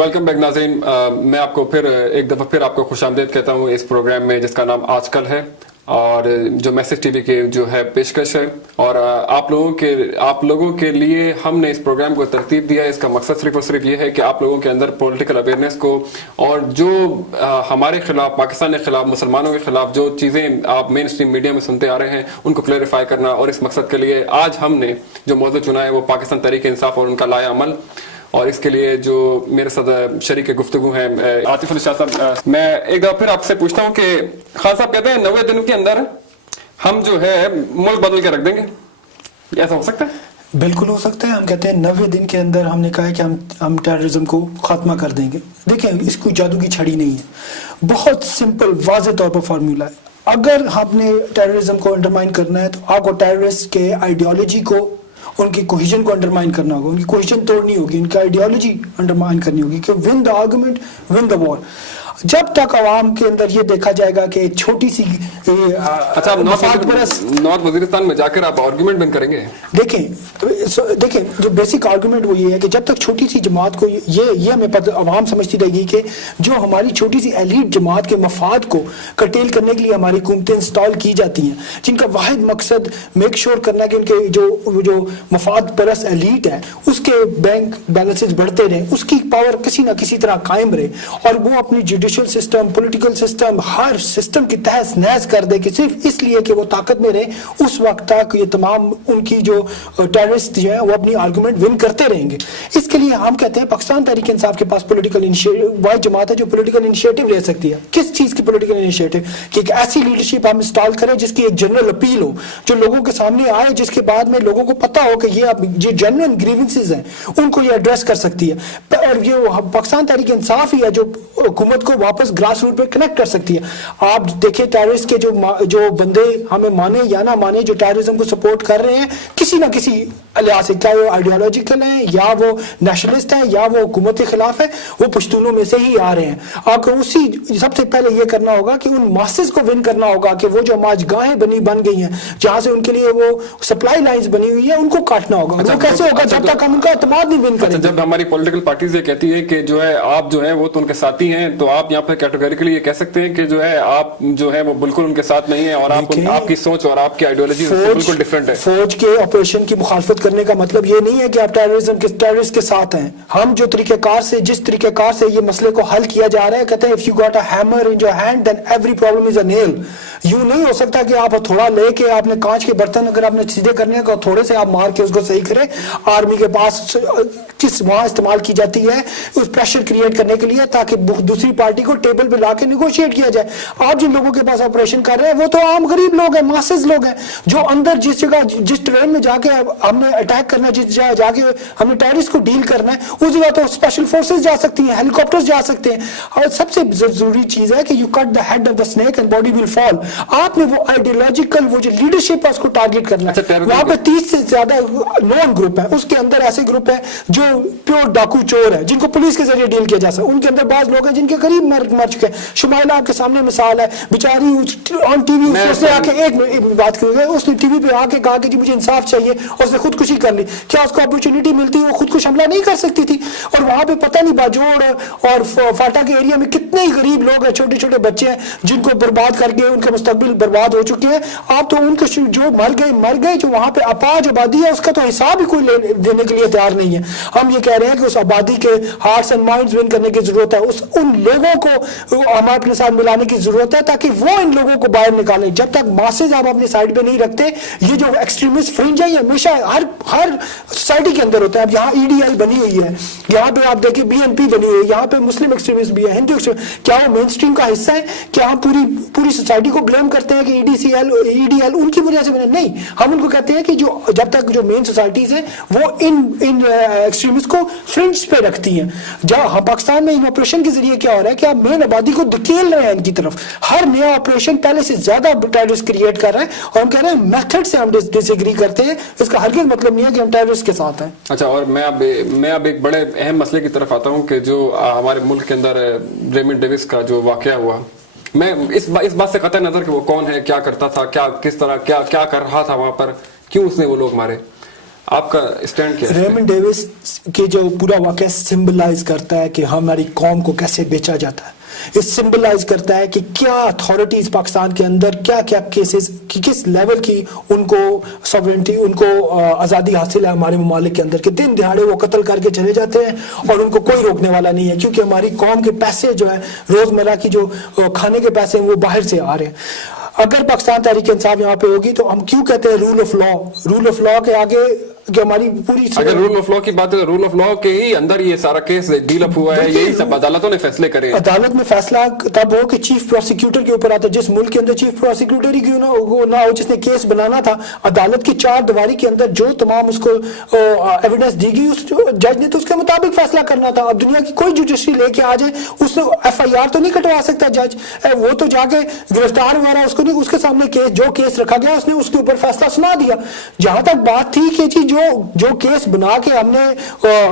Welcome back नाज़रीन, मैं आपको फिर एक दफ़ा फिर आपको खुशामदीद कहता हूँ इस प्रोग्राम में जिसका नाम आजकल है और जो मैसेज टीवी की जो है पेशकश है। और आप लोगों के लिए हमने इस प्रोग्राम को तरतीब दिया है। इसका मकसद सिर्फ और सिर्फ ये है कि आप लोगों के अंदर पॉलिटिकल अवेयरनेस को और जो हमारे खिलाफ, पाकिस्तान के खिलाफ, मुसलमानों के खिलाफ जो चीज़ें आप मेन स्ट्रीम मीडिया में सुनते आ रहे हैं उनको क्लैरिफाई करना। और इस मकसद के लिए आज हमने जो मौजू चुना है वो पाकिस्तान तहरीक इंसाफ और उनका लाया अमल। और इसके लिए जो मेरे साथ शरीक गुफ्तगू हैं आतिफ अली शाह साहब, मैं एक दफा फिर आपसे पूछता हूँ कि खान साहब कहते हैं 90 दिनों के अंदर हम जो है मुल्क बदल के रख देंगे, ऐसा हो सकता है? बिल्कुल हो सकता है। हम कहते हैं 90 दिन के अंदर हमने कहा है कि हम टेररिज्म को खात्मा कर देंगे। देखें, इसको जादू की छड़ी नहीं है, बहुत सिंपल वाज़ेह तौर पर फार्मूला है। अगर आपने टेररिज्म को अंडरमाइन करना है तो आपको टेररिस्ट के आइडियोलॉजी को, उनकी कोहिजन को अंडरमाइन करना होगा, उनकी कोहिजन तोड़नी होगी, उनकी आइडियोलॉजी अंडरमाइन करनी होगी कि win the argument win the war. जब तक आवाम के अंदर ये देखा जाएगा कि एक छोटी सी अच्छा, नॉर्थ वजीरिस्तान में जाकर आप आर्गुमेंट बंद करेंगे? देखें जो बेसिक आर्गुमेंट वो ये है कि जब तक छोटी सी जमात को ये हमें पता, आवाम समझती रहेगी कि जो हमारी छोटी सी एलीट जमात के मफाद को कटेल करने के लिए हमारी हुकूमतें इंस्टॉल की जाती हैं, जिनका वाहिद मकसद मेक श्योर करना कि उनके जो मफाद परस एलीट है उसके बैंक बैलेंसेज बढ़ते रहें, उसकी पावर किसी ना किसी तरह कायम रहे और वो अपनी जुडिशल सिस्टम, पॉलिटिकल सिस्टम, हर सिस्टम की तहस नहस कर दे कि सिर्फ इसलिए कि वो ताकत में रहे। उस वक्त तक ये तमाम उनकी जो टेररिस्ट जो है वो अपनी आर्गुमेंट विन करते रहेंगे। इसके लिए हम कहते हैं पाकिस्तान तहरीक इंसाफ के पास पॉलिटिकल वाइड जमात है जो पॉलिटिकल इनिशिएटिव ले सकती है। किस चीज की पॉलिटिकल इनिशिएटिव? कि एक ऐसी लीडरशिप हम इंस्टॉल करें जिसकी एक जनरल अपील हो, जो लोगों के सामने आए, जिसके बाद में लोगों को पता हो कि ये जेन्युइन ग्रीवेंसेस हैं, उनको ये एड्रेस कर सकती है। और ये पाकिस्तान तहरीक इंसाफ ही है जो हुकूमत को वापस ग्रास रूट पे कनेक्ट कर सकती है। आप देखिए टेररिस्ट के जो बंदे हमें माने या ना माने, जो टेररिज्म को सपोर्ट कर रहे हैं किसी ना किसी लिहाज से, क्या वो आइडियोलॉजिकल हैं या वो नेशनलिस्ट हैं या वो हुकूमत के खिलाफ है, वो पश्तूनों में से ही आ रहे हैं। आपको उसी सबसे पहले ये करना होगा कि उन मासेस को विन करना होगा कि वो जो माजगाहें बन गई हैं जहां से उनके लिए वो सप्लाई लाइंस बनी हुई है, उनको काटना होगा। वो कैसे होगा? जब तक हम उनका एतमाद नहीं विन करेंगे। जब हमारी पॉलिटिकल पार्टीज ये कहती है कि जो है आप जो है वो तो उनके साथी हैं, तो आप यहाँ पे कैटेगोरिकली ये कह सकते हैं कि जो है आप जो है वो बिल्कुल उनके साथ नहीं है और आपकी सोच और आपकी आइडियोलॉजी बिल्कुल डिफरेंट है। फौज के ऑपरेशन की मुखालफत करने का मतलब ये नहीं है कि आप टेररिस्ट के साथ हैं। हम जो जिस तरीकेकार से ये मसले को हल किया जा रहा है, कहते हैं if you got a hammer in your hand then every problem is a nail. यूं नहीं हो सकता कि आप हथौड़ा लेके आपने कांच के बर्तन अगर आपने सीधे करने हैं, थोड़े से आप मार के उसको सही करें। आर्मी के पास किस वहां इस्तेमाल की जाती है उस प्रेशर क्रिएट करने के लिए ताकि दूसरी पार्टी को टेबल पे लाके निगोशिएट किया जाए। आप जिन लोगों के पास ऑपरेशन कर रहे हैं वो तो आम गरीब लोग हैं, मासेस लोग हैं, जो अंदर जिस जगह जिस ट्रेन में जाके हमने अटैक करना है, जिस जगह जाके हमने टेररिस्ट को डील करना है, उस जगह तो स्पेशल फोर्सेस जा सकती हैं, हेलीकॉप्टर्स जा सकते हैं। और सबसे जरूरी चीज है कि you cut the head of the snake and body will fall. आपने वो आइडियोलॉजिकल वो जो लीडरशिप है उसको टारगेट करना है। वहां पे 30 से ज्यादा नॉन ग्रुप है, उसके अंदर ऐसे ग्रुप है जो प्योर डाकू चोर है, जिनको पुलिस के जरिए डील किया जा सकता है। उनके अंदर बाज लोग हैं जिनके करीब मर चुके हैं। शुमाइला आपके सामने मिसाल है, बेचारी ऑन टीवी उसने आके एक बात की, उसने टीवी पे आके कहा कि जी मुझे इंसाफ चाहिए और उसने खुदकुशी कर ली। क्या उसको अपॉर्चुनिटी मिलती वो खुदकुश हमला नहीं कर सकती थी? और वहां पे पता नहीं बाजोड़ और फाटा के एरिया में कितने ही गरीब लोग हैं, छोटे छोटे बच्चे हैं जिनको बर्बाद करके उनके मुस्तकबिल बर्बाद हो चुके हैं। आप तो उनके जो मर गए, जो वहां पे अपाज आबादी है उसका तो हिसाब ही कोई देने के लिए तैयार नहीं है। हम ये कह रहे हैं कि उस आबादी के हार्ट्स एंड माइंड्स विन करने की जरूरत है, उन लोगों को हमारे अपने साथ मिलाने की जरूरत है ताकि वो इन लोगों को बाहर निकालें। जब तक मासेज आप अपनी साइड पे नहीं रखते, ये जो एक्सट्रीमिस्ट फ्रिंज है ये हमेशा हर सोसाइटी के अंदर होता है। अब यहाँ EDL बनी हुई है, यहाँ पे आप देखिए BNP बनी हुई है, यहाँ पे मुस्लिम एक्सट्रीमिस्ट भी है, हिंदू एक्सट्रीमिस्ट। क्या वो मेन स्ट्रीम का हिस्सा है? क्या हम पूरी सोसाइटी को ब्लेम करते हैं कि EDL उनकी वजह से बने? नहीं, हम उनको कहते हैं कि जब तक जो मेन सोसाइटीज है वो इन एक्सट्रीमिस्ट को फ्रिंज पे रखती हैं। जहाँ पाकिस्तान में इन ऑपरेशन के जरिए क्या हो रहा है कि आप मेन आबादी को धकेल रहे हैं इनकी तरफ। हर नया ऑपरेशन पहले से ज्यादा टेररिस्ट क्रिएट कर रहा है और हम कह रहे हैं मेथड से हम डिसएग्री करते हैं। इसका हरगिज़ मतलब नहीं है कि हम टेररिस्ट के साथ हैं। अच्छा, और मैं अब एक बड़े अहम मसले की तरफ आता हूं कि जो हमारे मुल्क के अंदर रेमंड डेविस का जो वाकया हुआ, मैं इस बात से कतई नजर कि वो कौन है, क्या करता था, किस तरह क्या कर रहा था वहां पर, क्यों उसने वो लोग मारे। आपका स्टैंड क्या है? रेमंड डेविस के जो पूरा वाकया सिंबलाइज करता है कि हमारी कौम को कैसे बेचा जाता है, ये सिंबलाइज करता है कि क्या अथॉरिटीज पाकिस्तान के अंदर क्या क्या केसेस कि किस लेवल की उनको सॉवरेंटी, उनको आज़ादी हासिल है हमारे ममालिक के अंदर, कि दिन दिहाड़े वो कत्ल करके चले जाते हैं और उनको कोई रोकने वाला नहीं है, क्योंकि हमारी कौम के पैसे जो है रोजमर्रा की जो खाने के पैसे हैं वो बाहर से आ रहे हैं। अगर पाकिस्तान तहरीक इंसाफ यहाँ पे होगी तो हम क्यों कहते हैं रूल ऑफ लॉ के आगे कि हमारी पूरी, अगर रूल ऑफ लॉ की बात है तो रूल ऑफ लॉ के ही अंदर ये सारा केस डील अप हुआ है, यही सब अदालतों ने फैसले करे हैं। अदालत में फैसला तब हो कि चीफ प्रोसिक्यूटर के ऊपर आता है। जिस मुल्क के अंदर चीफ प्रोसिक्यूटर ही क्यों ना हो जिसने केस बनाना था, अदालत की चार दीवारी के अंदर जो तमाम उसको एविडेंस दी गई उस जज ने तो उसके मुताबिक फैसला करना था। अब दुनिया की कोई जुडिशरी लेके आ जाए, उससे FIR तो नहीं कटवा सकता जज, वो तो जाके गिरफ्तार वगैरह उसको नहीं, उसके सामने केस जो केस रखा गया उसने उसके ऊपर फैसला सुना दिया। जहां तक बात थी कि जी जो केस बना के हमने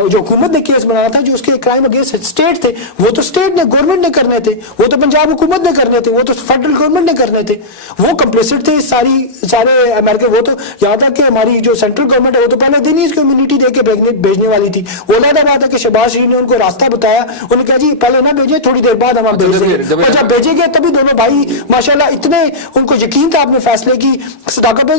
जो हुकूमत ने केस बनाया था, जो उसके क्राइम अगेंस्ट स्टेट थे, वो तो स्टेट ने गवर्नमेंट ने करने थे, वो तो पंजाब हुकूमत ने करने थे, वो तो फेडरल गवर्नमेंट ने करने थे, वो कंप्लिसिट थे सारे अमेरिका। वो तो यहाँ तक कि हमारी जो सेंट्रल गवर्नमेंट है वो तो पहले दिन ही इसको इम्यूनिटी दे के भेजने वाली थी। वो अलग बात है कि शहबाज शरीफ ने उनको रास्ता बताया, उन्होंने कहा जी पहले ना भेजे, थोड़ी देर बाद हम भेज देंगे, और जब भेजेंगे तभी दोनों भाई माशाल्लाह इतने उनको यकीन था अपने फैसले की सदाकत पे,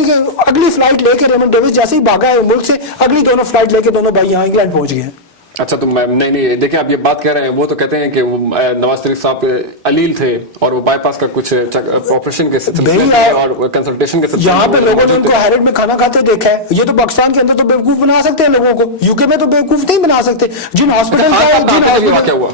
अगली फ्लाइट लेकर रेमंड डेविस जैसे ही भागा है मुल्क से, अगली दोनों फ्लाइट लेके दोनों भाई यहाँ इंग्लैंड पहुंच गए। अच्छा, तो नहीं देखिए, आप ये बात कह रहे हैं, वो तो कहते हैं कि वो नवाज शरीफ साहब अलील थे और वो बाईपास का कुछ ऑपरेशन के सिलसिले में और कंसल्टेशन के सिलसिले में यहाँ पे लोगों ने उनको हैरेट में खाना खाते देखा है। ये तो पाकिस्तान के अंदर तो बेवकूफ बना सकते हैं लोगों को, यूके में तो बेवकूफ नहीं बना सकते। जिन हॉस्पिटल क्या हुआ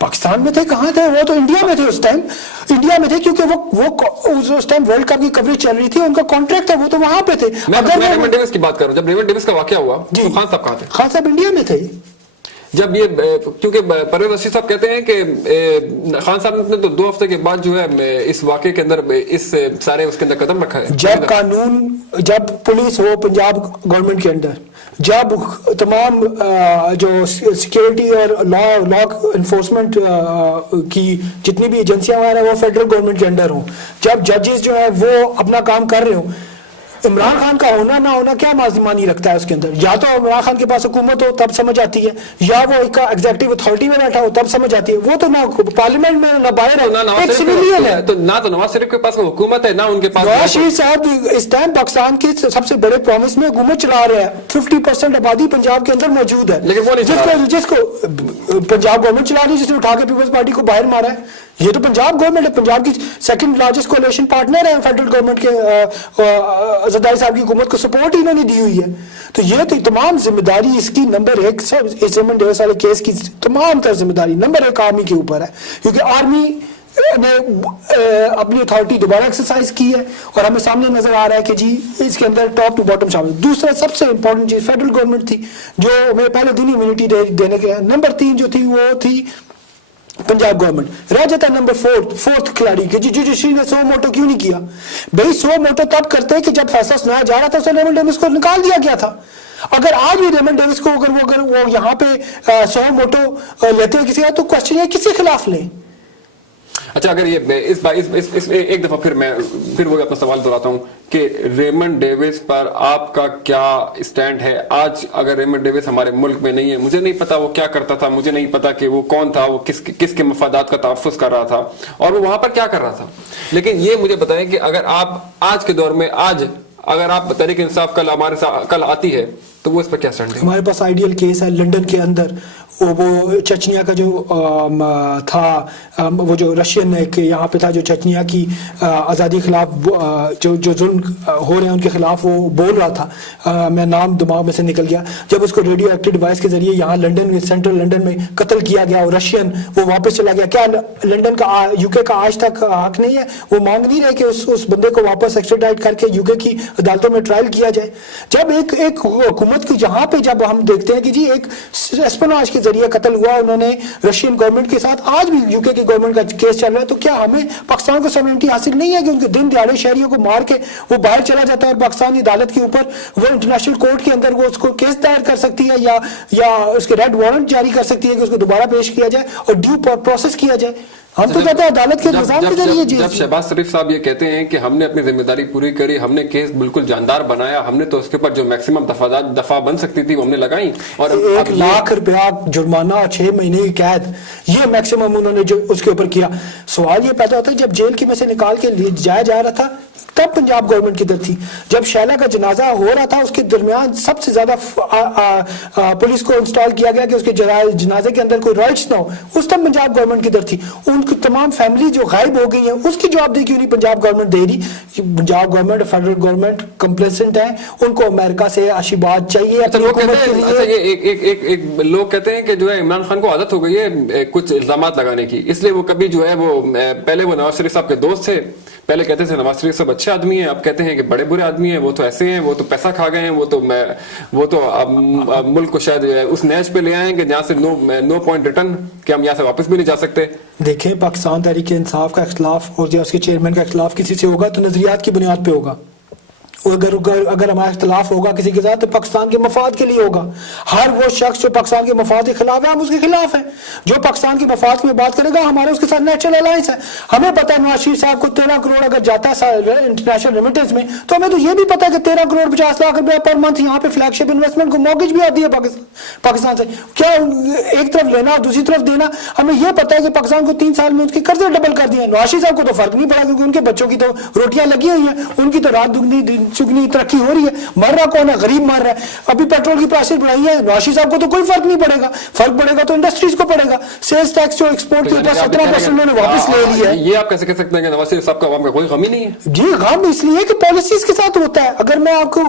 पाकिस्तान में थे, कहाँ थे वो, तो इंडिया में थे उस टाइम, इंडिया में थे क्योंकि वो उस टाइम वर्ल्ड कप की कवरेज चल रही थी, उनका कॉन्ट्रैक्ट था, वो तो वहां पे थे। अगर मैं रेमंड डेविस की बात करूं, जब रेमंड डेविस का वाकया हुआ तो खान साहब कहाँ थे? खान साहब इंडिया में थे। जब ये क्योंकि परवेज रशीद साहब कहते हैं कि खान साहब ने तो 2 हफ्ते के बाद जो है इस वाकये के अंदर इस सारे उसके अंदर कदम रखा है। जब पुलिस हो पंजाब गवर्नमेंट के अंदर, जब तमाम जो सिक्योरिटी और लॉ इन्फोर्समेंट की जितनी भी एजेंसियां हैं वो फेडरल गवर्नमेंट के अंडर हो, जब जजेस जो है वो अपना काम कर रहे हो, इमरान खान का होना ना होना क्या मानी रखता है उसके अंदर? या तो इमरान खान के पास हुकूमत हो तब समझ आती है, या वो एक एग्जीक्यूटिव अथॉरिटी में बैठा हो तब समझ आती है। वो तो ना पार्लियामेंट में ना बाहर है, एक सिविलियन है। तो ना तो नवाज शरीफ के पास हुकूमत है, ना उनके पास। नवाज शरीफ साहब इस टाइम पाकिस्तान के सबसे बड़े प्रॉमिस में हुकूमत चला रहे हैं। 50% आबादी पंजाब के अंदर मौजूद है, लेकिन वो नहीं जिसको पंजाब गवर्नमेंट चला रही है, जिसने उठा के पीपल्स पार्टी को बाहर मारा है। ये तो पंजाब गवर्नमेंट है, पंजाब की सेकंड लार्जेस्ट कोalition पार्टनर है फेडरल गवर्नमेंट के। जरदारी साहब की हुकूमत को सपोर्ट इन्होंने दी हुई है। तो ये तो तमाम जिम्मेदारी इसकी नंबर 1 सब इस रेमंड डेविस वाले केस की तमाम तर जिम्मेदारी नंबर 1 आर्मी के ऊपर है, क्योंकि आर्मी ने अपनी अथॉरिटी दोबारा एक्सरसाइज की है और हमें सामने नजर आ रहा है कि जी इसके अंदर टॉप टू बॉटम शामिल। दूसरा सबसे इंपॉर्टेंट चीज फेडरल गवर्नमेंट थी जो हमें पहले दिन इम्यूनिटी देने के। नंबर 3 जो थी वो थी पंजाब गवर्नमेंट। रह जाता है नंबर 4th खिलाड़ी के, जुडिशरी ने 100 मोटो क्यों नहीं किया? भाई 100 मोटो तब करते हैं कि जब फैसला सुनाया जा रहा था उसने रेमंड डेविस को निकाल दिया गया था। अगर आज भी रेमंड डेविस को अगर वो यहाँ पे 100 मोटो लेते हैं किसी का, तो क्वेश्चन है किसके खिलाफ लें? अच्छा, अगर ये इस एक दफा फिर वो अपना सवाल दोहराता हूं कि रेमंड डेविस पर आपका क्या स्टैंड है आज? अगर रेमंड डेविस हमारे मुल्क में नहीं है, मुझे नहीं पता वो क्या करता था, मुझे नहीं पता कि वो कौन था, वो किसके मफादात का तहफ़्फ़ुज़ कर रहा था और वो वहां पर क्या कर रहा था। लेकिन ये मुझे बताएं कि अगर आप आज के दौर में अगर आप तहरीक इंसाफ कल आती है तो वो इस पर क्या स्टैंड है? हमारे पास आइडियल केस है लंदन के अंदर, वो चचनिया का जो था, वो जो रशियन एक यहाँ पे था जो चचनिया की आज़ादी के खिलाफ जो जुल्म हो रहे हैं उनके खिलाफ वो बोल रहा था। मैं नाम दिमाग में से निकल गया। जब उसको रेडियो एक्टिव डिवाइस के जरिए यहाँ लंदन में, सेंट्रल लंदन में कत्ल किया गया और रशियन वो वापस चला गया। क्या लंदन का यूके का आज तक हक नहीं है? वो मांग नहीं रहे कि उस बंदे को वापस एक्स्ट्राडाइट करके यूके की अदालतों में ट्रायल किया जाए। जब एक हुकूमत की जहाँ पे जब हम देखते हैं कि जी एक एस्पेनाज के जरिए कत्ल हुआ उन्होंने रशियन गवर्नमेंट के साथ, आज भी यूके की गवर्नमेंट का केस चल रहा है, तो क्या हमें पाकिस्तान को सॉवरेनिटी हासिल नहीं है कि उनके दिन दिहाड़े शहरियों को मार के वो बाहर चला जाता है और पाकिस्तानी अदालत के ऊपर वो इंटरनेशनल कोर्ट के अंदर वो उसको केस दायर कर सकती है या उसके रेड वारंट जारी कर सकती है कि उसको दोबारा पेश किया जाए और ड्यू प्रोसेस किया जाए? ہم تو کہتے ہیں عدالت کے نظام کے ذریعے جب شہباز شریف صاحب یہ کہتے ہیں کہ ہم نے اپنی ذمہ داری پوری کری, ہم نے کیس بالکل جاندار بنایا, ہم نے تو اس کے اوپر جو میکسیمم دفعہ بن سکتی تھی وہ ہم نے لگائی, اور 1 لاکھ روپیہ جرمانہ اور 6 مہینے کی قید, یہ میکسیمم انہوں نے جو اس کے اوپر کیا. سوال یہ پیدا ہوتا ہے جب جیل کی میں سے نکال کے لے جایا جا رہا تھا تب پنجاب گورنمنٹ کی طرف تھی, جب شیلا کا جنازہ ہو رہا تھا اس کے درمیان سب سے زیادہ پولیس کو انسٹال کیا گیا کہ اس کے جنازے کے اندر کوئی رائٹس نہ ہو, اس ٹائم پنجاب گورنمنٹ کی طرف تھی. ان کی تمام فیملی جو غائب ہو گئی ہیں اس کی جواب دہی کیوں نہیں پنجاب گورنمنٹ دے رہی؟ Punjab government federal government complacent ہے, ان کو امریکہ سے آشیباد چاہیے اپنی حکومت کے لیے. لوگ کہتے ہیں کہ جو ہے عمران خان کو عادت ہو گئی ہے کچھ الزامات لگانے کی, اس لیے وہ کبھی جو ہے وہ پہلے وہ نواز شریف صاحب کے دوست تھے, پہلے کہتے تھے نواز شریف صاحب اچھے آدمی ہیں, اب کہتے ہیں کہ بڑے برے آدمی ہیں, وہ تو ایسے ہیں, وہ تو پیسہ کھا گئے ہیں, وہ تو ملک کو شاید اس نیش پہ لے آئیں گے جہاں سے نو پوائنٹ ریٹرن کہ ہم یہاں سے واپس بھی نہیں جا سکتے. دیکھیں پاکستان تحریک انصاف کا اختلاف اور جو اس کے چیئرمین کا اختلاف کسی سے ہوگا تو نظریات کی بنیاد پہ ہوگا, اگر ہمارا اختلاف ہوگا کسی کے ساتھ تو پاکستان کے مفاد کے لیے ہوگا. ہر وہ شخص جو پاکستان کے مفاد کے خلاف ہے ہم اس کے خلاف ہیں, جو پاکستان کے مفاد میں بات کرے گا ہمارا اس کے ساتھ نیچرل الائنس ہے. ہمیں پتہ ہے نواز شریف صاحب کو 13 کروڑ اگر جاتا ہے انٹرنیشنل ریمیٹنس میں تو ہمیں تو یہ بھی پتہ ہے کہ 13 کروڑ 50 لاکھ روپے پر منتھ یہاں پہ فلیگ شپ انویسٹمنٹ کو موگج بھی آتی ہے پاکستان سے. کیا ایک طرف لینا اور دوسری طرف دینا؟ ہمیں یہ پتہ ہے کہ پاکستان کو 3 سال میں اس کے قرضے ڈبل کر دیے. نواز شریف صاحب کو تو فرق نہیں پڑا کیونکہ ان کے بچوں کی تو روٹیاں لگی ہوئی ہیں, ان کی تو رات دگنی چگنی ترقی ہو رہی ہے. مر رہا کون ہے؟ غریب مر رہا ہے. ابھی پیٹرول کی پرائسز بڑھائی ہے, نواز شریف صاحب کو تو کوئی فرق نہیں پڑے گا, فرق پڑے گا تو انڈسٹریز کو پڑے گا. سیلز ٹیکس جو ایکسپورٹ کے اوپر 17% انہوں نے واپس لے لیا ہے. یہ آپ کیسے کہہ سکتے ہیں کہ نواز شریف صاحب کا عوام کا کوئی غم ہی نہیں ہے؟ جی غم اس لیے کہ پالیسیز کے ساتھ ہوتا ہے. اگر میں آپ کو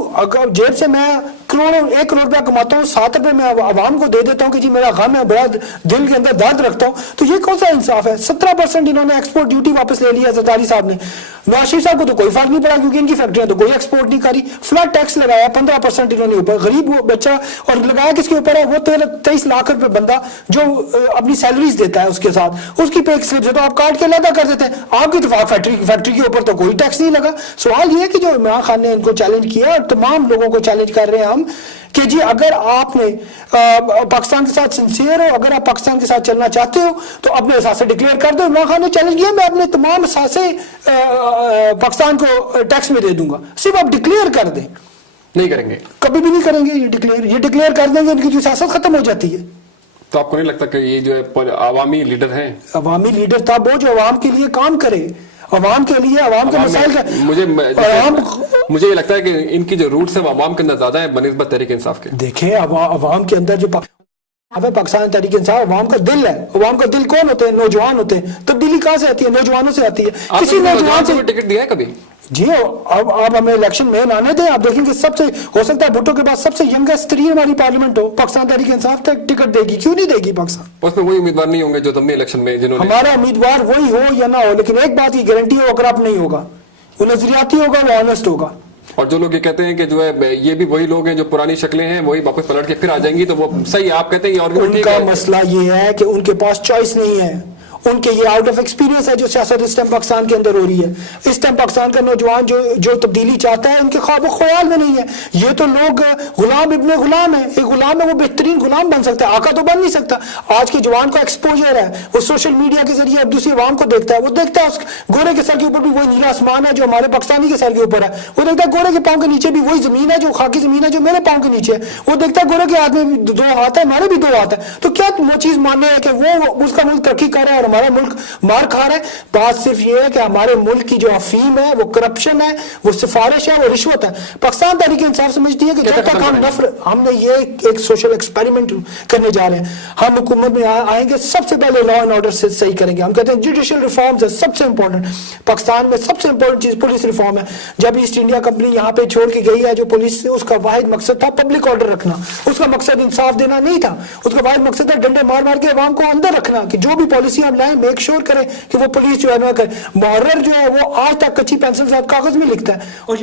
جیب سے میں 1 کروڑ روپیہ کماتا ہوں, 7 روپے میں عوام کو دے دیتا ہوں کہ جی میرا غم ہے, بڑا دل کے اندر درد رکھتا ہوں, تو یہ کون سا انصاف ہے؟ 17% انہوں نے ایکسپورٹ ڈیوٹی واپس لے لی ہے زرداری صاحب نے. نواز شریف صاحب کو تو کوئی فرق نہیں پڑا کیونکہ ان کی فیکٹریاں تو کوئی ایکسپورٹ نہیں کری. فلیٹ ٹیکس لگایا 15% انہوں نے اوپر, غریب وہ بچہ, اور لگایا کس کے اوپر ہے؟ وہ 23 لاکھ روپے بندہ جو اپنی سیلریز دیتا ہے اس کے ساتھ اس کی پے سلپ سے تو آپ کاٹ کے علیحدہ کر دیتے ہیں. آپ کی اتفاق فیکٹری کے اوپر تو کوئی ٹیکس نہیں لگا. سوال یہ ہے کہ جو عمران خان نے ان کو چیلنج کیا اور تمام لوگوں کو چیلنج کر رہے ہیں ہم کہ جی اگر آپ نے پاکستان کے ساتھ سنسیئر ہو, اگر آپ پاکستان کے ساتھ چلنا چاہتے ہو تو اپنے اثاثے ڈکلیئر کر دو. عمران خان نے چیلنج کیا میں اپنے تمام اثاثے پاکستان کو ٹیکس میں دے دوں گا, صرف آپ ڈکلیئر کر دیں. نہیں کریں گے, کبھی بھی نہیں کریں گے. یہ ڈکلیئر کر دیں گے ان کی جو سیاست ختم ہو جاتی ہے. تو آپ کو نہیں لگتا کہ یہ جو ہے عوامی لیڈر ہیں؟ عوامی لیڈر تھا وہ جو عوام کے لیے کام کرے, عوام کے لیے, عوام کے مسائل کا. مجھے یہ لگتا ہے کہ ان کی جو روٹس ہیں وہ عوام کے اندر زیادہ ہے بنسبت تحریک انصاف کے. دیکھیں عوام کے اندر جو پاکستان تحریک انصاف عوام کا دل ہے. عوام کا دل کون ہوتے ہیں؟ نوجوان ہوتے ہیں. تبدیلی کہاں سے آتی ہے؟ نوجوانوں سے آتی ہے. کسی نوجوان سے ٹکٹ دیا ہے کبھی؟ جی اب آپ ہمیں الیکشن میں آنے دیں. آپ دیکھیں کہ سب سے ہو سکتا ہے بھٹو کے پاس سب سے ینگسٹ ترین ہماری پارلیمنٹ ہو, پاکستان تحریک انصاف ٹکٹ دے گی. کیوں نہیں دے گی پاکستان؟ اس میں وہی امیدوار نہیں ہوں گے جو تم نے الیکشن میں جنہوں نے. ہمارا امیدوار وہی ہو یا نہ ہو, لیکن ایک بات کی گارنٹی ہو, اگر آپ نہیں ہوگا وہ نظریاتی ہوگا, وہ آنےسٹ ہوگا. اور جو لوگ یہ کہتے ہیں کہ جو ہے یہ بھی وہی لوگ ہیں جو پرانی شکلیں ہیں وہی واپس پلٹ کے پھر آ جائیں گی, تو وہ صحیح آپ کہتے ہیں. ان کا مسئلہ یہ ہے کہ ان کے پاس چوائس نہیں ہے. ان کے یہ آؤٹ آف ایکسپیرینس ہے جو سیاست اس ٹائم پاکستان کے اندر ہو رہی ہے. اس ٹائم پاکستان کا نوجوان جو تبدیلی چاہتا ہے ان کے خواب و خیال میں نہیں ہے. یہ تو لوگ غلام ابن غلام ہے. ایک غلام ہے وہ بہترین غلام بن سکتا ہے, آقا تو بن نہیں سکتا. آج کے جوان کو ایکسپوجر ہے, وہ سوشل میڈیا کے ذریعے دوسری عوام کو دیکھتا ہے. وہ دیکھتا ہے اس گورے کے سر کے اوپر بھی وہی نیلا آسمان ہے جو ہمارے پاکستانی کے سر کے اوپر ہے. وہ دیکھتا ہے گورے کے پاؤں کے نیچے بھی وہی زمین ہے جو خاکی زمین ہے جو میرے پاؤں کے نیچے ہے. وہ دیکھتا ہے گورے کے ہاتھ میں 2 ہاتھ ہے, ہمارے بھی 2 ہاتھ ہے. تو کیا وہ چیز ماننے ہے کہ وہ اس کا ملک ترقی کر رہا ہے اور ہمارا ملک مار کھا رہا ہے؟ بات صرف یہ ہے کہ ہمارے ملک کی جو افیم ہے وہ کرپشن ہے, وہ سفارش ہے, وہ رشوت ہے. پاکستان تحریک انصاف سمجھتی ہے کہ جب تک ہم نے یہ ایک سوشل ایکسپیریمنٹ کرنے جا رہے ہیں, ہم حکومت میں آئیں گے سب سے پہلے لا اینڈ آرڈر سے صحیح کریں گے. ہم کہتے ہیں جوڈیشل ریفارمز ہے سب سے امپورٹنٹ. پاکستان میں سب سے امپورٹنٹ چیز پولیس ریفارم ہے. جب ایسٹ انڈیا کمپنی یہاں پہ چھوڑ کے گئی ہے جو پولیس سے, اس کا واحد مقصد تھا پبلک آرڈر رکھنا. اس کا مقصد انصاف دینا نہیں تھا. اس کا واحد مقصد تھا ڈنڈے مار مار کے عوام کو اندر رکھنا کہ جو بھی پالیسی ہم لائیں میک شور کریں کہ وہ پولیس جو ہے نا کرے. محرر جو ہے وہ آج تک کچی پینسل سے کاغذ میں لکھتا ہے. اور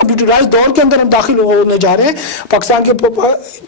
कंप्यूटराइज दौर के अंदर हम दाखिल होने जा रहे हैं। पाकिस्तान के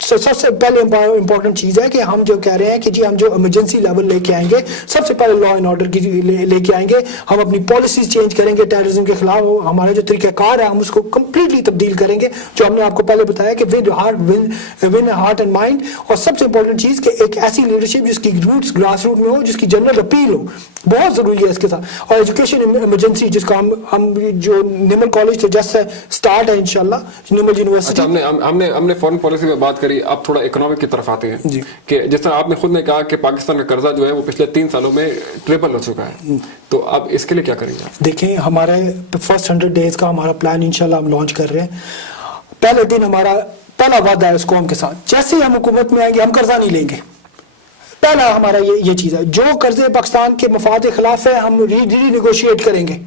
सबसे पहले इंपॉर्टेंट चीज़ है कि हम जो कह रहे हैं कि जी हम जो इमरजेंसी लेवल लेके आएंगे, सबसे पहले लॉ एंड ऑर्डर की लेके आएंगे, हम अपनी पॉलिसीज चेंज करेंगे टेररिज्म के खिलाफ, हमारे जो तरीक़ाकार है हम उसको कम्प्लीटली तब्दील करेंगे, जो हमने आपको पहले बताया कि विन हार्ट एंड माइंड। और सबसे इंपॉर्टेंट चीज़ कि एक ऐसी लीडरशिप जिसकी रूट्स ग्रास रूट में हो, जिसकी जनरल अपील हो, बहुत ज़रूरी है इसके साथ। और एजुकेशन इमरजेंसी जिसका हम जो निमल कॉलेज से जस्ट स्टार्ट है इंशाल्लाह निमल यूनिवर्सिटी। अच्छा, हमने फॉरेन पॉलिसी में बात करी, अब थोड़ा इकोनॉमिक की तरफ आते हैं कि जिस तरह आपने खुद ने कहा कि पाकिस्तान का कर्जा जो है वो पिछले 3 सालों में ट्रिपल हो चुका है, तो अब इसके लिए क्या करेंगे? देखें, हमारे फर्स्ट 100 डेज का हमारा प्लान इंशाल्लाह हम लॉन्च कर रहे हैं। पहले दिन हमारा पहला वादा है उस कौम के साथ, जैसे ही हम हुकूमत में आएंगे हम कर्जा नहीं लेंगे। पहला हमारा ये चीज़ है, जो कर्जे पाकिस्तान के मफाद के खिलाफ है हम रीनेगोशिएट करेंगे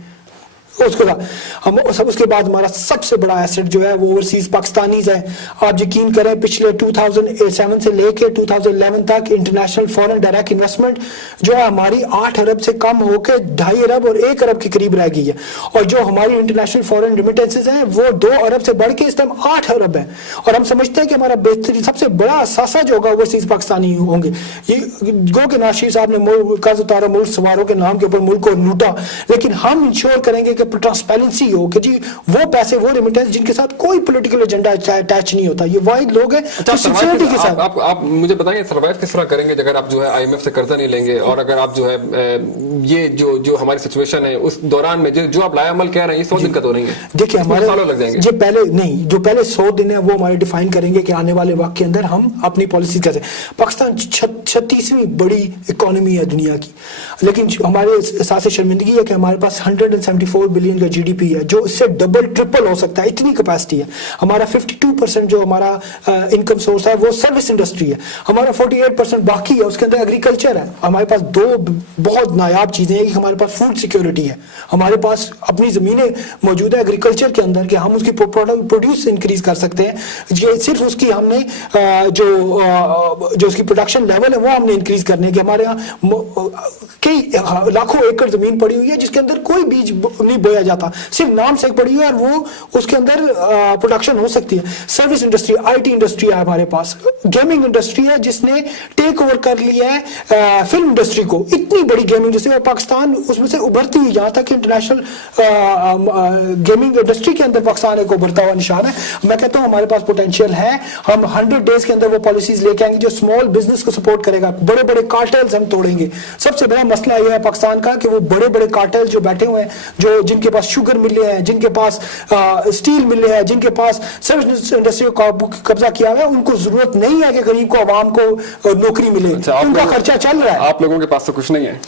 उसके बाद। हम उसके बाद हमारा सबसे बड़ा एसेट जो है वो ओवरसीज पाकिस्तानीज है। आप यकीन करें, पिछले 2007 से लेके 2011 तक इंटरनेशनल फॉरेन डायरेक्ट इन्वेस्टमेंट जो है हमारी 8 अरब से कम होकर 2.5 अरब और 1 अरब के करीब रह गई है। और जो हमारी इंटरनेशनल फॉरेन रेमिटेंसेज हैं वो 2 अरब से बढ़ के इस टाइम 8 अरब है। और हम समझते हैं कि हमारा बेहतरीन सबसे बड़ा असासा जो होगा ओवरसीज पाकिस्तानी होंगे। ये गो के नाशीर साहब ने कर्ज उतारा, मुल्क सवारों के नाम के ऊपर मुल्क को लूटा, लेकिन हम इंश्योर करेंगे कि ट्रांसपेरेंसी हो कि जी वो पैसे, वो रेमिटेंस जिनके साथ कोई पॉलिटिकल एजेंडा अटैच नहीं होता, ये वाहिद लोग हैं जो सिंसियरिटी के साथ। आप मुझे बताएंगे सर्वाइव किस तरह करेंगे अगर आप जो है IMF से कर्जा नहीं लेंगे, और अगर आप जो है ये जो हमारी सिचुएशन है उस दौरान में जो आप लाया अमल कह रहे हैं, ये 100 दिन का तो नहीं है। देखिए, हमारे सालों लग जाएंगे। जो पहले 100 दिन है वो हमारे डिफाइन करेंगे कि आने वाले वक्त के अंदर हम अपनी पॉलिसी कैसे। पाकिस्तान 36वीं बड़ी इकोनॉमी है दुनिया की, लेकिन हमारे एहसास शर्मिंदगी है कि हमारे पास 174 बिलियन का GDP है, जो इससे डबल ट्रिपल हो सकता है, इतनी कैपेसिटी है। हमारा 52% जो हमारा इनकम सोर्स है वो सर्विस इंडस्ट्री है। हमारा 48% बाकी है, उसके अंदर एग्रीकल्चर है। हमारे पास 2 बहुत नायाब चीजें हैं कि हमारे पास फूड सिक्योरिटी है, हमारे पास अपनी जमीनें मौजूद है एग्रीकल्चर के अंदर कि हम उसकी प्रोड्यूस इंक्रीज कर सकते हैं। ये सिर्फ उसकी हमने जो उसकी प्रोडक्शन लेवल है वो हमने इंक्रीज करने है कि हमारे यहाँ कई लाखों एकड़ जमीन पड़ी हुई है जिसके अंदर कोई बीज नहीं बोया जाता, सिर्फ नाम से पड़ी हुई है और वो उसके अंदर प्रोडक्शन हो सकती है। सर्विस इंडस्ट्री, IT इंडस्ट्री है हमारे पास, गेमिंग इंडस्ट्री है जिसने टेक ओवर कर लिया है फिल्म इंडस्ट्री को, इतनी बड़ी गेमिंग इंडस्ट्री, और पाकिस्तान उसमें से उभरती हुई यहाँ तक इंटरनेशनल गेमिंग इंडस्ट्री के अंदर पाकिस्तान एक उभरता हुआ निशान है। मैं कहता हूँ हमारे पास पोटेंशियल है, हम 100 डेज के अंदर वो पॉलिसीज लेके आएंगे जो स्मॉल बिजनेस को सपोर्ट करेगा। बड़े बड़े कार्टेल्स हम तोड़ेंगे। सबसे बड़ा मसला यह है पाकिस्तान का कि वो बड़े बड़े कार्टेल्स जो बैठे हुए हैं, जो जिनके पास शुगर मिले हैं, जिनके पास स्टील मिले हैं, जिनके पास सर्विस इंडस्ट्री को कब्जा किया हुआ है, उनको जरूरत नहीं है कि गरीब को, आवाम को नौकरी मिले। उनका खर्चा चल रहा है। आप लोगों के पास तो कुछ नहीं है?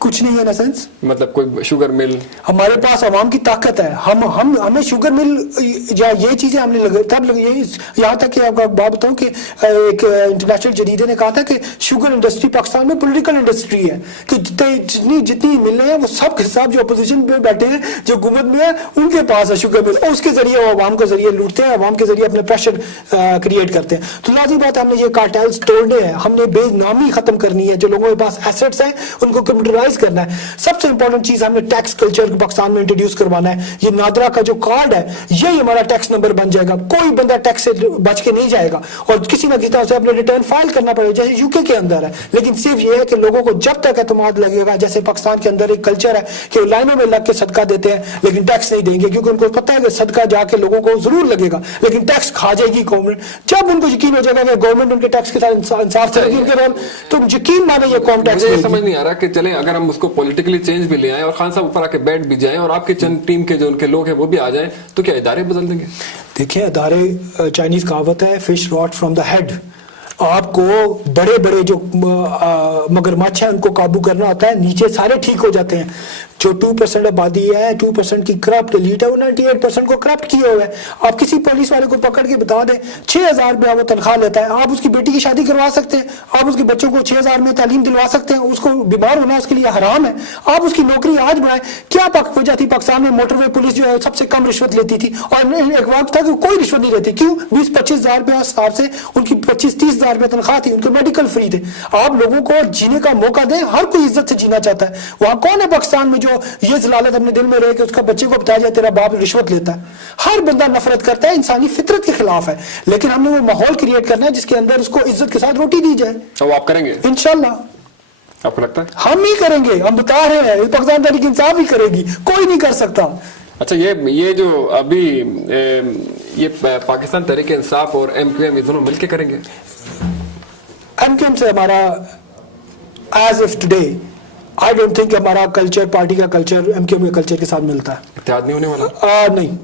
कुछ नहीं है ना सेंस, मतलब कोई शुगर मिल? हमारे पास आवाम की ताकत है। हमें शुगर मिल या ये चीजें हमने तब लगे, यहाँ तक कि आपको बात बताऊं कि एक इंटरनेशनल जरीदे ने कहा था कि शुगर इंडस्ट्री पाकिस्तान में पॉलिटिकल इंडस्ट्री है, कि जितनी मिलें हैं वो सब के सब जो अपोजिशन में बैठे हैं, जो हुकूमत में है, उनके पास है शुगर मिल, और उसके जरिए वो आवाम के जरिए लूटते हैं, आवाम के जरिए अपने प्रेशर क्रिएट करते हैं। तो लाजिम बात है, हमने ये कार्टेल्स तोड़ने हैं, हमने बेनामी खत्म करनी है। जो लोगों के पास एसेट्स हैं उनको कंप्यूटराइज करना है। सबसे इंपॉर्टेंट चीज, हमने टैक्स कल्चर को पाकिस्तान में इंट्रोड्यूस करवाना है। ये नादरा का जो कार्ड है यही हमारा टैक्स नंबर बन जाएगा, कोई बंदा टैक्स से बच के नहीं जाएगा, और किसी ना किसी तरह से अपने रिटर्न फाइल करना पड़ेगा, जैसे यूके के अंदर है। लेकिन सिर्फ ये है कि लोगों को जब तक एतमाद लगेगा, जैसे पाकिस्तान के अंदर एक कल्चर है कि वो लाइनों में लग के सदका देते हैं लेकिन टैक्स नहीं देंगे, क्योंकि उनको पता है कि सदका जाके लोगों को जरूर लगेगा, लेकिन टैक्स खा जाएगी गवर्नमेंट। जब उनको यकीन हो जाएगा कि गवर्नमेंट उनके टैक्स के साथ इंसाफ करेगी, तो यकीन माने ये कौम टैक्स। मुझे समझ नहीं आ रहा कि चले अगर हम उसको पॉलिटिकली चेंज भी ले आए और खान साहब ऊपर आके बैठ भी जाएं और आपके चंद टीम के जो उनके लोग हैं वो भी आ जाएं, तो क्या इदारे बदल देंगे? देखिए, इदारे, चाइनीज कहावत है fish rot from the head. आपको बड़े बड़े जो मगरमच्छ है उनको काबू करना होता है, नीचे सारे ठीक हो जाते हैं। जो 2% आबादी है, 2% की करप्ट एलीट है, वो 98% को करप्ट किया हुआ है। आप किसी पुलिस वाले को पकड़ के बता दें 6,000 रुपया वो तनख्वाह लेता है, आप उसकी बेटी की शादी करवा सकते हैं, आप उसके बच्चों को 6,000 में तालीम दिलवा सकते हैं, उसको बीमार होना उसके लिए हराम है, आप उसकी नौकरी आज बढ़ाएं। क्या वजह थी पाकिस्तान में मोटरवे पुलिस जो है सबसे कम रिश्वत लेती थी, और एक वक्त था कि कोई रिश्वत नहीं लेती। क्यों? 20-25 हजार रुपया हिसाब से उनकी 25-30 हजार रुपया तनख्वाह थी, उनके मेडिकल फ्री थे। आप लोगों को जीने का मौका दें, हर कोई इज्जत से जीना चाहता है। वहां कौन है पाकिस्तान में जो جو یہ ضلالت اپنے دل میں رہے کہ اس کا بچے کو بتایا جائے تیرا باپ رشوت لیتا ہے. ہر بندہ نفرت کرتا ہے, انسانی فطرت کے خلاف ہے, لیکن ہم نے وہ ماحول کریٹ کرنا ہے جس کے اندر اس کو عزت کے ساتھ روٹی دی جائے. وہ آپ کریں گے انشاءاللہ. آپ کو لگتا ہے ہم ہی کریں گے, ہم بتا رہے ہیں, پاکستان تحریک انصاف ہی کرے گی, کوئی نہیں کر سکتا. اچھا یہ جو ابھی یہ پاکستان تحریک انصاف اور ایم کیو ایم یہ دونوں مل کے کریں گے؟ ایم کیو ایم سے ہمارا as if today I don't think ہمارا کلچر, پارٹی کا کلچر ایم کیو ایم کے کلچر کے ساتھ ملتا ہے. اتحاد نہیں ہونے والا؟ نہیں,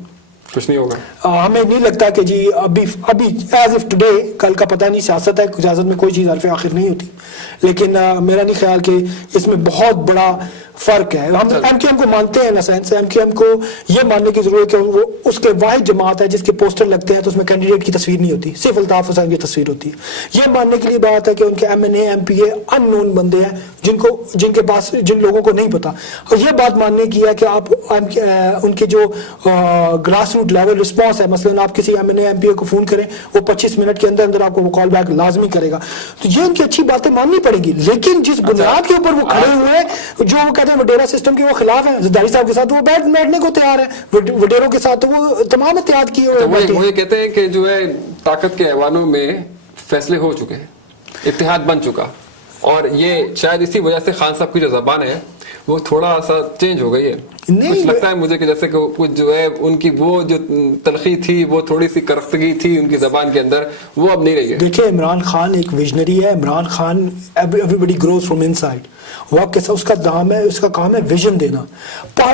کچھ نہیں ہوگا. ہمیں نہیں لگتا کہ جی ابھی ایز اف ٹوڈے, کل کا پتہ نہیں, سیاست ہے, سیاست میں کوئی چیز حرف آخر نہیں ہوتی, لیکن میرا نہیں خیال کہ اس میں بہت بڑا فرق ہے. ہم ایم کیو ایم کو مانتے ہیں, سینس ایم کیو ایم کو یہ ماننے کی ضرورت ہے کہ وہ اس کے واحد جماعت ہے جس کے پوسٹر لگتے ہیں تو اس میں کینڈیڈیٹ کی تصویر نہیں ہوتی, صرف الطاف حسین کی تصویر ہوتی ہے. یہ ماننے کے لیے بات ہے کہ ان کے M N A M P A unknown بندے ہیں جن کے پاس جن لوگوں کو نہیں پتا, اور یہ بات ماننے کی ہے کہ آپ ان کے جو گراس روٹ لیول رسپانس ہے, مثلا آپ کسی M N A M P A کو فون کریں وہ 25 منٹ کے اندر آپ کو وہ کال بیک لازمی کرے گا. تو یہ ان کی اچھی باتیں ماننی پڑے گی, لیکن جس بنیاد کے اوپر وہ کھڑے ہوئے ہیں جو وہ کہتے ہیں وڈیرا سسٹم کے وہ خلاف ہیں, زرداری صاحب کے ساتھ وہ بیٹھنے کو تیار ہے, وڈیروں کے ساتھ وہ تمام اتحاد کیے ہوئے. وہ یہ کہتے ہیں کہ جو ہے طاقت کے ایوانوں میں فیصلے ہو چکے ہیں, اتحاد بن چکا, اور یہ شاید اسی وجہ سے خان صاحب کی جو زبان ہے وہ تھوڑا سا چینج ہو گئی ہے. کچھ لگتا ہے مجھے کہ جیسے کہ کچھ جو ہے ان کی وہ جو تلخی تھی, وہ تھوڑی سی کرختگی تھی ان کی زبان کے اندر, وہ اب نہیں رہی ہے. دیکھیں عمران خان ایک ویژنری ہے. Imran Khan every grows from inside. اس کا کام ہے ویژن دینا.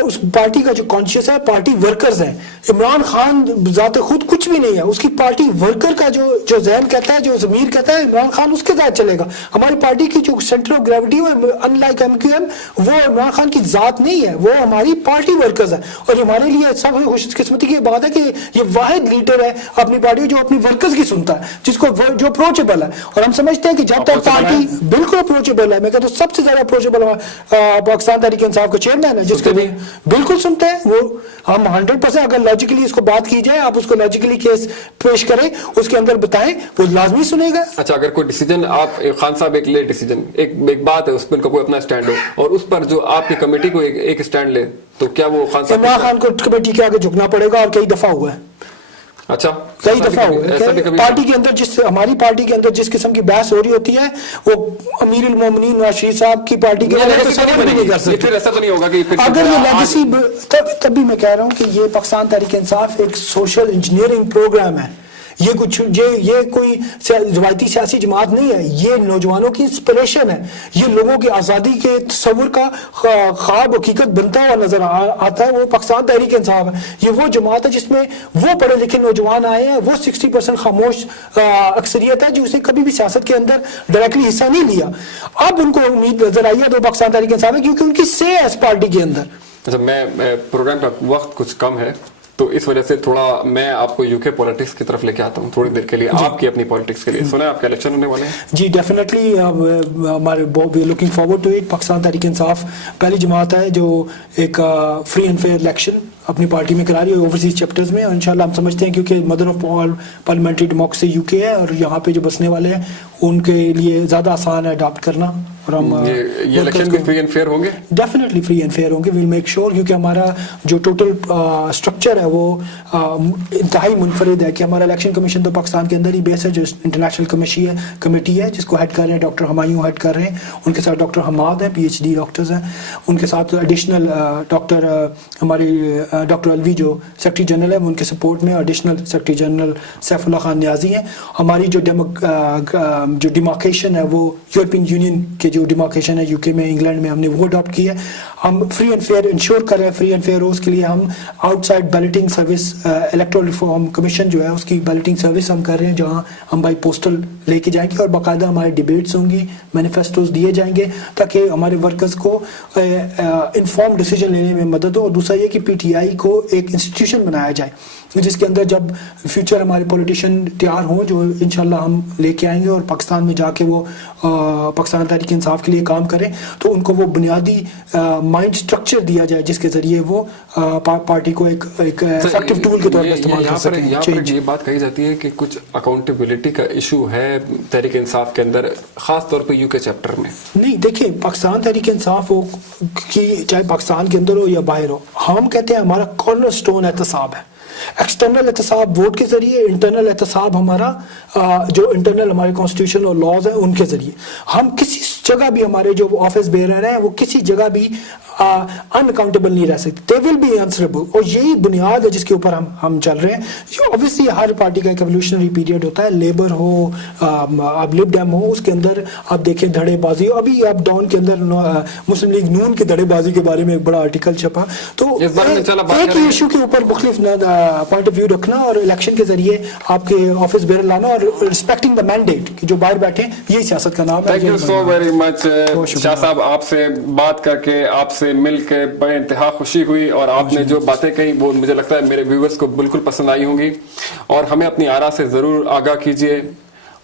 اس پارٹی کا جو کانشیس ہے پارٹی ورکرز ہیں. عمران خان ذات خود کچھ بھی نہیں ہے, اس کی پارٹی ورکر کا جو ذہن کہتا ہے, جو ضمیر کہتا ہے, عمران خان اس کے ساتھ چلے گا. ہماری پارٹی کی جو سینٹر آف گریوٹی ہے unlike M Q M, وہ عمران خان کی ذات نہیں ہے, وہ ہماری پارٹی ورکرز ہے. اور ہمارے لیے سب خوش قسمتی کی بات ہے کہ یہ واحد لیڈر ہے اپنی پارٹی جو اپنی ورکرز کی سنتا ہے, جس کو جو اپروچیبل ہے. اور ہم سمجھتے ہیں کہ جب تک پارٹی بالکل اپروچیبل ہے, میں کہتا ہوں سب سے زیادہ اپروچیبل پاکستان تحریک انصاف کا چیئرمین ہے, جس کو بھی بالکل سنتے ہیں. وہ ہم 100% اگر لاجیکلی اس کو بات کی جائے, آپ اس کو لاجیکلی کیس پیش کریں, اس کے اندر بتائیں, وہ لازمی سنے گا. اچھا, اگر کوئی ڈیسیجن آپ خان صاحب ایک لے ڈیسیجن, ایک بات ہے اس پر کوئی اپنا سٹینڈ ہو, اور اس پر جو آپ کی کمیٹی کو ایک سٹینڈ لے, تو کیا وہ خان صاحب عمران خان کو کمیٹی کے آگے جھکنا پڑے گا, اور کئی دفعہ ہوا ہے. اچھا, کئی دفعہ ہوئے پارٹی کے اندر, ہماری پارٹی کے اندر جس قسم کی بحث ہو رہی ہوتی ہے, وہ امیر المومنین نواز شریف صاحب کی پارٹی کے اندر نہیں کر سکتے. پھر ایسا تو نہیں ہوگا کہ اگر یہ لیگیسی, تب بھی میں کہہ رہا ہوں کہ یہ پاکستان تحریک انصاف ایک سوشل انجینئرنگ پروگرام ہے. یہ کوئی روایتی سیاسی جماعت نہیں ہے, یہ نوجوانوں کی انسپریشن ہے. یہ لوگوں کی آزادی کے تصور کا خواب حقیقت بنتا ہوا نظر آتا ہے, وہ پاکستان تحریک انصاف ہے. یہ وہ جماعت ہے جس میں وہ پڑھے لکھے نوجوان آئے ہیں, وہ 60% خاموش اکثریت ہے جو اسے کبھی بھی سیاست کے اندر ڈائریکٹلی حصہ نہیں لیا. اب ان کو امید نظر آئی ہے تو پاکستان تحریک انصاف ہے, کیونکہ ان کی سے ہے اس پارٹی کے اندر. اچھا, میں پروگرام کا وقت کچھ کم ہے, تو اس وجہ سے تھوڑا میں آپ کو یو کے پالیٹکس کی طرف لے کے آتا ہوں تھوڑی دیر کے لیے, آپ کی اپنی پالیٹکس کے لیے. سنا ہے آپ کے الیکشن ہونے والے ہیں؟ جی ڈیفینیٹلی, ہمارے looking forward to it. Pakistan Tehreek Insaf پہلی جماعت ہے جو ایک فری اینڈ فیئر الیکشن اپنی پارٹی میں کرا رہی ہے اوورسیز چیپٹرز میں, اور انشاءاللہ ہم سمجھتے ہیں کیونکہ mother of parliamentary democracy you کے ہے, اور یہاں پہ جو بسنے والے ہیں ان کے لیے زیادہ آسان ہے اڈاپٹ کرنا. اور ہم یہ الیکشن بھی فری اینڈ فیئر ہوں گے, ڈیفینیٹلی فری اینڈ فیئر ہوں گے. ویل میک شیور, کیونکہ ہمارا جو ٹوٹل اسٹرکچر ہے وہ انتہائی منفرد ہے. کہ ہمارا الیکشن کمیشن تو پاکستان کے اندر ہی بیس ہے, جو انٹرنیشنل کمیٹی ہے جس کو ہیڈ کر رہے ہیں ڈاکٹر ہمایوں ہیڈ کر رہے ہیں. ان کے ساتھ ڈاکٹر حماد ہیں, پی ایچ ڈی ڈاکٹرز ہیں. ان کے ساتھ ایڈیشنل ڈاکٹر ہماری ڈاکٹر الوی جو سیکرٹری جنرل ہے, ان کے سپورٹ میں additional secretary general Saif Ullah Khan نیازی ہیں. ہماری جو ڈیمارکیشن ہے وہ یورپین یونین کے جو ڈیمارکیشن ہے یو کے میں, انگلینڈ میں, ہم نے وہ اڈاپٹ کی ہے. ہم فری اینڈ فیئر انشور کر رہے ہیں. فری اینڈ فیئر ہو اس کے لیے ہم out side belting service, electoral reform commission جو ہے اس کی بیلٹنگ سروس ہم کر رہے ہیں, جہاں ہم بائی پوسٹل لے کے جائیں گے, اور باقاعدہ ہمارے ڈیبیٹس ہوں گی, مینیفیسٹوز دیے جائیں گے, تاکہ ہمارے ورکرز کو انفارم ڈیسیجن لینے میں مدد ہو. اور دوسرا یہ کہ پی ٹی آئی کو ایک انسٹیٹیوشن بنایا جائے جس کے اندر جب فیوچر ہمارے پولیٹیشین تیار ہوں, جو انشاءاللہ ہم لے کے آئیں گے, اور پاکستان میں جا کے وہ پاکستان تحریک انصاف کے لیے کام کریں, تو ان کو وہ بنیادی माइंड स्ट्रक्चर दिया जाए जिसके जरिए वो पार्टी को एक इफेक्टिव टूल के तौर पर इस्तेमाल कर सकें। यहाँ पर ये बात कही जाती है कि कुछ अकाउंटेबिलिटी का इशू है तहरीक इंसाफ के अंदर, खास तौर पे यूके चैप्टर में। नहीं, देखिए, पाकिस्तान तहरीक इंसाफ हो कि चाहे पाकिस्तान के अंदर हो या बाहर हो, हम कहते हैं हमारा कॉर्नर स्टोन एहतसाब है। एक्सटर्नल एहतसाब वोट के जरिए, इंटरनल एहतसाब हमारा जो इंटरनल हमारे कॉन्स्टिट्यूशन और लॉज हैं उनके जरिए। हम किसी जगह भी, हमारे जो ऑफिस बेरर हैं वो किसी जगह भी अनअकाउंटेबल नहीं रह सकते, दे विल बी आंसरेबल। और यही बुनियाद है जिसके ऊपर हम चल रहे हैं। ऑब्वियसली हर पार्टी का एक एवोल्यूशनरी पीरियड होता है, लेबर हो, अब लिब डेम हो, उसके अंदर आप देखें धड़ेबाजी। अभी आप डाउन के अंदर मुस्लिम लीग नून की धड़ेबाजी के बारे में एक बड़ा आर्टिकल छपा। तो एक ही इशू के ऊपर मुख्तलिफ पॉइंट ऑफ व्यू रखना और इलेक्शन के जरिए आपके ऑफिस बेरर लाना और रिस्पेक्टिंग द मैंडेट कि जो बाहर बैठे, यही सियासत का नाम है। Thank you so very much Shah साहब, आपसे बात करके, आपसे मिल के बड़े इंतहा खुशी हुई, और आपने जो बातें कही वो मुझे लगता है मेरे व्यूवर्स को बिल्कुल पसंद आई होंगी। और हमें अपनी आरा से जरूर आगाह कीजिए,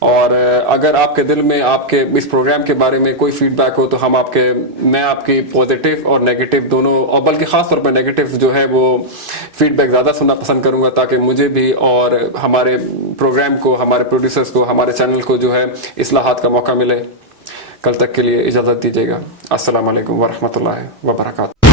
और अगर आपके दिल में आपके इस प्रोग्राम के बारे में कोई फीडबैक हो तो मैं आपकी पॉजिटिव और नेगेटिव दोनों, और बल्कि खास तौर पर नेगेटिव जो है वो फीडबैक ज्यादा सुनना पसंद करूंगा, ताकि मुझे भी और हमारे प्रोग्राम को, हमारे प्रोड्यूसर्स को, हमारे चैनल को जो है इस्लाहात का मौका मिले। कल तक के लिए इजाजत दीजिएगा। अस्सलाम वालेकुम व रहमतुल्लाहि व बरकातहू।